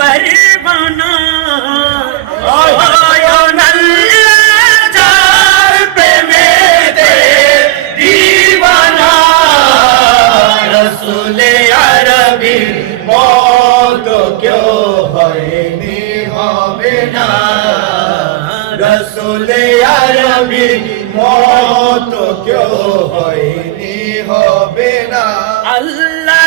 परवाना रसूले अरबी मौत क्यों हयनी হবে না रसूले अरबी मौत क्यों हयनी হবে না अल्लाह